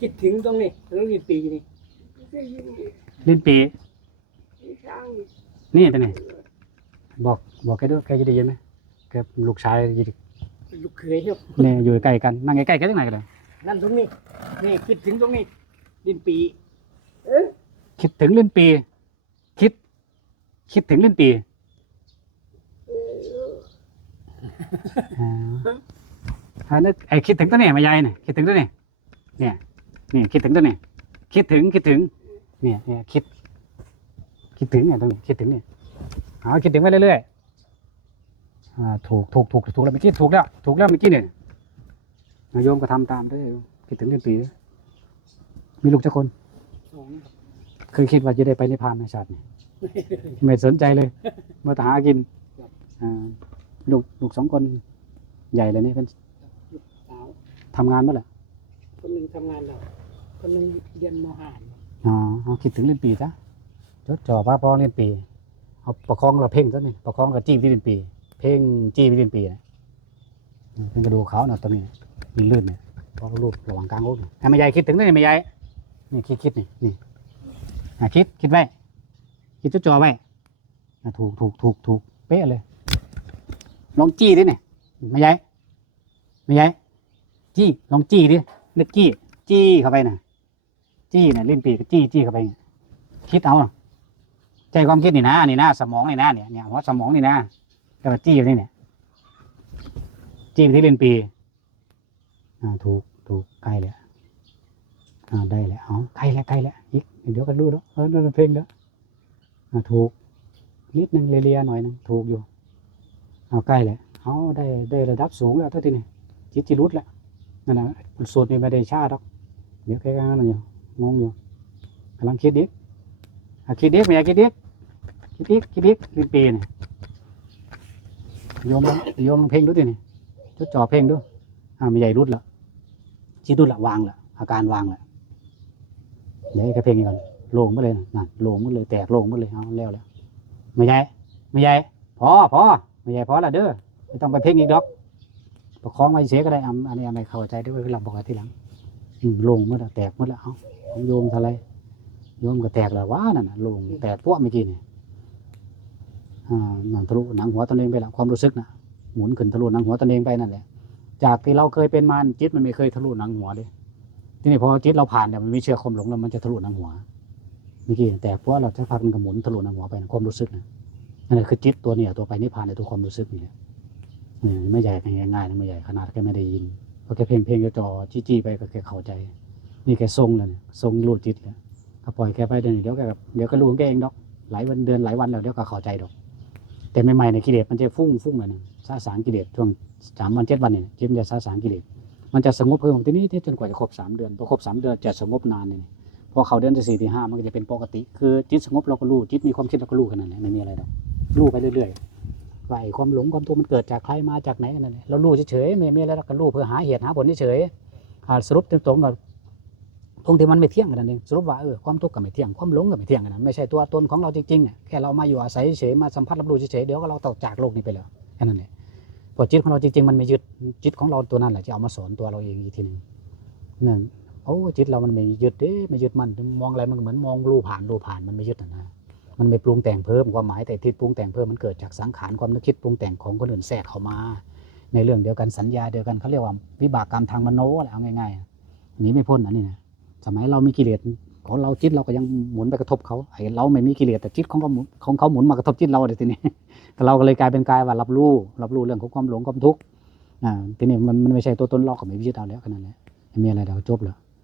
คิดถึงตรงนี้ตรงนี้ปีนี่ลิ้นปีนี่ตัวนี้บอกบอกแกด้วยแกจะได้ยินไหมแกลูกชายอยู่ลูกเคยครับเนี่ยอยู่ใกล้กันนั่งใกล้ๆกันที่ไหนกันเลยนั่นตรงนี้นี่คิดถึงตรงนี้ดินปีคิดถึงลิ้นปี คิด คิดถึงลิ้นปีอ่าอันนั้นไอ้คิดถึงตัวนี้มายายเนี่ยคิดถึงตัวนี้เนี่ย นี่คิดถึงตัวนี้คิดถึงคิดถึงเนี่ยเนี่ยคิด คิดถึงเนี่ยตรงนี้คิดถึงเนี่ยเอาคิดถึงไปเรื่อยๆอ่าถูกถูกถูกถูกแล้วเมื่อกี้ถูกแล้วถูกแล้วเมื่อกี้เนี่ยนายโยมก็ทำตามด้วยคิดถึงลิ้นปีมีลูกเจ้าคนเคยคิดว่าจะได้ไปนิพพานในชาตินี้ไม่สนใจเลยมาหากินอ่าลูกลูกสองคนใหญ่เลยนี่เป็นทำงานเมื่อไหร่ คนหนึ่งทำงานแล้วคนหนึ่งเรียนมห้าอ๋อเอาคิดถึงเล่นปีจ้ะจดจ่อพระพองเล่นปี เอาประคองเราเพ่งซะนี่ประคองกับจี้ที่เล่นปี เพ่งจี้ไปเล่นปีนะเป็นกระดูกเขาเนาะตรงนี้มันลื่นเนี่ยเพราะรูประหว่างกลางอกเนี่ยให้แม่ยายคิดถึงได้ไหมแม่ยายนี่คิดคิดนี่นี่คิดคิดไว้คิดจดจ่อไว้ถูกถูกถูกถูกเป๊ะเลยลองจี้ดิเนี่ยไม่ย้ายไม่ย้ายจี้ลองจี้ดิ เลือกจี้จี้เข้าไปน่ะจี้น่ะเล่นปีกจี้จี้เข้าไป คิดเอาใจความคิดนี่นะนี่นะสมองนี่นะเนี่ยเนี่ยหัวสมองนี่นะแล้วก็จี้อยู่นี่เนี่ยจี้ไปที่เล่นปีอ่าถูกถูกใกล้แล้วอ่าได้แล้วเอาใกล้แล้วใกล้แล้วอีกเดี๋ยวก็ดูแล้วเออนั่นเพลงเด้ออ่าถูกนิดนึงเลียๆหน่อยนึงถูกอยู่เอาใกล้เลยเอาได้ได้ระดับสูงแล้วเท่าที่นี่จิตจิรุดแล้ว นั่นนะสูตรนี่ไม่ได้ชาดอกเดี๋ยวแค่นั้นอยู่งงอยู่กำลังคิดดิกคิดดิกไม่อยากคิดดิกคิดดิกคิดดิกคิดปีนี่โยมลองโยมลองเพลงดูดินี่จดจ่อเพลงดูอ่าไม่ใหญ่รุดล้วจิตรุดละวางละอาการวางละเดี๋ยวแค่เพลงอีก่อนโล่งหมาเลยนั่นโล่งหมาเลยแตกโล่งหมาเลยเอาแล้วแล้วไม่ใหญ่ไม่ใหญ่พอพอไม่ใหญ่พอละเด้อไม่ต้องไปเพ่งอีกดอก ประคองไว้เสียก็ได้อันนี้อะไรเข้าใจได้ไว้หลับบอกไว้ทีหลังลงเมื่อแตกเมื่อแล้วเอาของโยมทะเลโยมก็แตกแล้วว้านั่นน่ะลงแตกพวกเมื่อกี้นี่อ่าหนังทะลุหนังหัวตนเองไปแล้วความรู้สึกนะหมุนขึ้นทะลุหนังหัวตนเองไปนั่นแหละ จากที่เราเคยเป็นมารจิตมันไม่เคยทะลุหนังหัวเลยทีนี้พอจิตเราผ่านเนี่ยมันมีเชื้อความหลงแล้วมันจะทะลุหนังหัวเมื่อกี้แตกพวกเราจะพักมันก็หมุนทะลุหนังหัวไปนะความรู้สึกนะนั่นคือจิตตัวเนี่ยตัวไปนิพพานในตัวความรู้สึกนี่แหละ ไม่ใหญ่ง่ายๆนะไม่ใหญ่ขนาดแค่ไม่ได้ยินเพราะแค่เพลงเพลงจอจี้จี้ไปก็แค่เข้าใจ นี่แค่ทรงแล้วเนี่ยทรงรู้จิตแล้วก็ปล่อยแค่ไปเดี๋ยวนี้เดี๋ยวแกแบบเดี๋ยวก็รู้ของแกเองดอกหลายวันเดือนหลายวันแล้วเดี๋ยวก็เข้าใจดอก แต่ใหม่ๆในกิเลสมันจะฟุ้งฟุ้งเลยนะสาสางกิเลสช่วงสามวันเจ็ดวันเนี่ยจิตมันจะสาสางกิเลสมันจะสงบเพิ่มทีนี้ที่จนกว่าจะครบสามเดือนพอครบสามเดือนจะสงบนานเลยพอเขาเดือนที่สี่ที่ห้ามันก็จะเป็นปกติ คือจิตสงบเราก็รู้จิตมีความคิดเราก็รู้ขนาดนั้นไม่มีอะไรดอกรู้ไปเรื่อยๆ ว่าไอ้ความหลงความทุกข์มันเกิดจากใครมาจากไหนนั่นแหละเรารู้เฉยๆไม่มีอะไรเราก็รู้เพื่อหาเหตุหาผลเฉยๆสรุปตรงๆกับตรงที่มันไม่เที่ยงกันนั่นเองสรุปว่าเออความทุกข์ก็ไม่เที่ยงความหลงก็ไม่เที่ยงกันนะไม่ใช่ตัวตนของเราจริงๆเนี่ยแค่เรามาอยู่อาศัยเฉยมาสัมผัสรับรู้เฉยๆเดี๋ยวก็เราต้อจากโลกนี้ไปแล้วแค่นั้นแหละพอจิตของเราจริงๆมันไม่ยึดจิตของเราตัวนั้นแหละจะเอามาสอนตัวเราเองอีกทีหนึ่งนั่นโอ้จิตเรามันไม่ยึดเด้ไม่ยึดมันมองอะไรมันเหมือนมองรูผ่านรูผ่านมันไม่ยึดนะ มันไม่ปรุงแต่งเพิ่มความหมายแต่ที่ปรุงแต่งเพิ่มมันเกิดจากสังขารความนึกคิดปรุงแต่งของคนอื่นแทรกเข้ามา ในเรื่องเดียวกันสัญญาเดียวกันเขาเรียกว่าวิบากกรรมทางมโนอะไรเอาง่ายๆหนีไม่พ้นอันนี้นะสมัยเรามีกิเลสของเราจิตเราก็ยังหมุนไปกระทบเขาไอ้เราไม่มีกิเลสแต่จิตของเขาหมุนของเขาหมุนมากระทบจิตเราเดี๋ยทีนี้แต่เราก็เลยกลายเป็นกายว่ารับรู้รับรู้เรื่องของความหลงความทุกข์อ่าทีนี้มันมันไม่ใช่ตัวตนเราก็ไม่ยึดเอาแล้วขนาดนั้นมีอะไรเราจบแล้ว